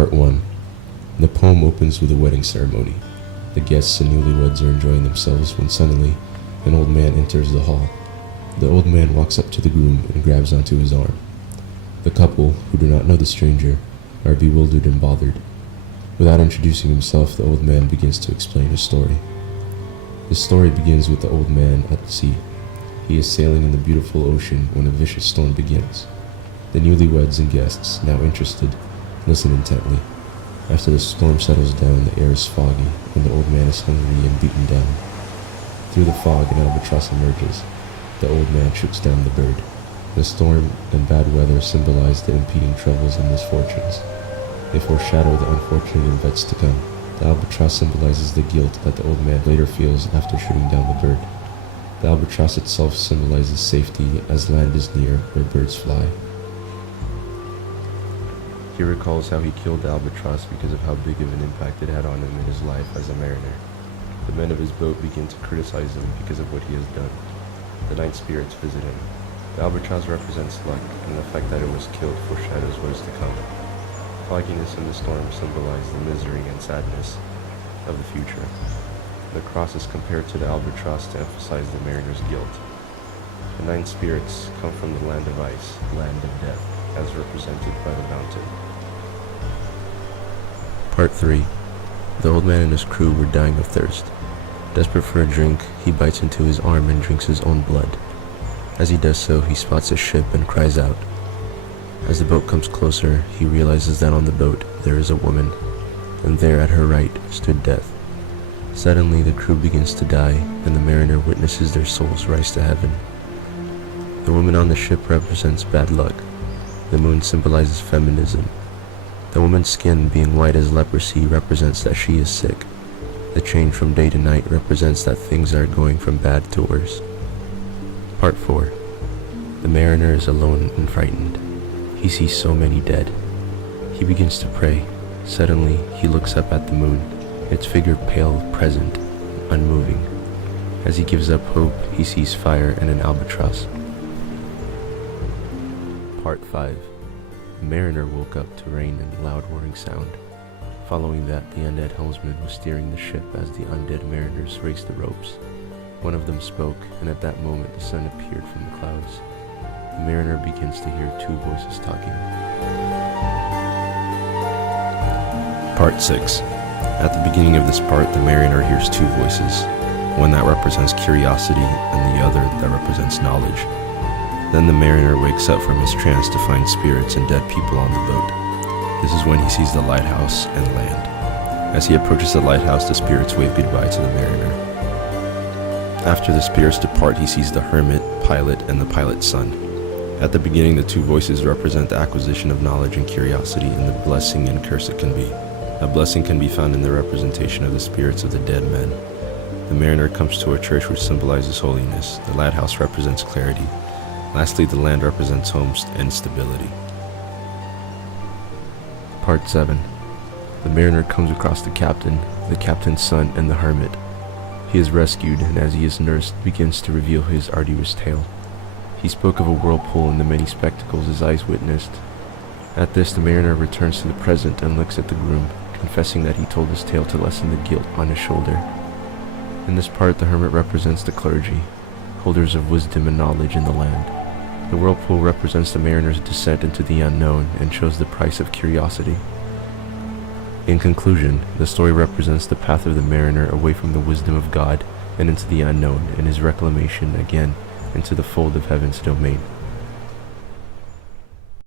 Part 1. The poem opens with a wedding ceremony. The guests and newlyweds are enjoying themselves when suddenly an old man enters the hall. The old man walks up to the groom and grabs onto his arm. The couple, who do not know the stranger, are bewildered and bothered. Without introducing himself, the old man begins to explain his story. The story begins with the old man at the sea. He is sailing in the beautiful ocean when a vicious storm begins. The newlyweds and guests, now interested, listen intently. After the storm settles down, the air is foggy, and the old man is hungry and beaten down. Through the fog, an albatross emerges. The old man shoots down the bird. The storm and bad weather symbolize the impending troubles and misfortunes. They foreshadow the unfortunate events to come. The albatross symbolizes the guilt that the old man later feels after shooting down the bird. The albatross itself symbolizes safety, as land is near where birds fly. He recalls how he killed the albatross because of how big of an impact it had on him in his life as a mariner. The men of his boat begin to criticize him because of what he has done. The night spirits visit him. The albatross represents luck, and the fact that it was killed foreshadows what is to come. Fogginess and the storm symbolize the misery and sadness of the future. The cross is compared to the albatross to emphasize the mariner's guilt. The 9 spirits come from the land of ice, land of death, as represented by the mountain. Part 3. The old man and his crew were dying of thirst. Desperate for a drink, he bites into his arm and drinks his own blood. As he does so, he spots a ship and cries out. As the boat comes closer, he realizes that on the boat there is a woman, and there at her right stood death. Suddenly the crew begins to die, and the mariner witnesses their souls rise to heaven. The woman on the ship represents bad luck. The moon symbolizes feminism. The woman's skin, being white as leprosy, represents that she is sick. The change from day to night represents that things are going from bad to worse. Part 4. The mariner is alone and frightened. He sees so many dead. He begins to pray. Suddenly, he looks up at the moon, its figure pale, present, unmoving. As he gives up hope, he sees fire and an albatross. Part 5. The mariner woke up to rain and loud roaring sound. Following that, the undead helmsman was steering the ship as the undead mariners raced the ropes. One of them spoke, and at that moment the sun appeared from the clouds. The mariner begins to hear 2 voices talking. Part 6. At the beginning of this part, the mariner hears 2 voices, one that represents curiosity and the other that represents knowledge. Then the mariner wakes up from his trance to find spirits and dead people on the boat. This is when he sees the lighthouse and land. As he approaches the lighthouse, the spirits wave goodbye to the mariner. After the spirits depart, he sees the hermit, pilot, and the pilot's son. At the beginning, the 2 voices represent the acquisition of knowledge and curiosity, and the blessing and curse it can be. A blessing can be found in the representation of the spirits of the dead men. The mariner comes to a church which symbolizes holiness. The lighthouse represents clarity. Lastly, the land represents home and stability. Part 7. The mariner comes across the captain's son, and the hermit. He is rescued, and as he is nursed, begins to reveal his arduous tale. He spoke of a whirlpool and the many spectacles his eyes witnessed. At this, the mariner returns to the present and looks at the groom, confessing that he told his tale to lessen the guilt on his shoulder. In this part, the hermit represents the clergy, holders of wisdom and knowledge in the land. The whirlpool represents the mariner's descent into the unknown and shows the price of curiosity. In conclusion, the story represents the path of the mariner away from the wisdom of God and into the unknown, and his reclamation again into the fold of heaven's domain.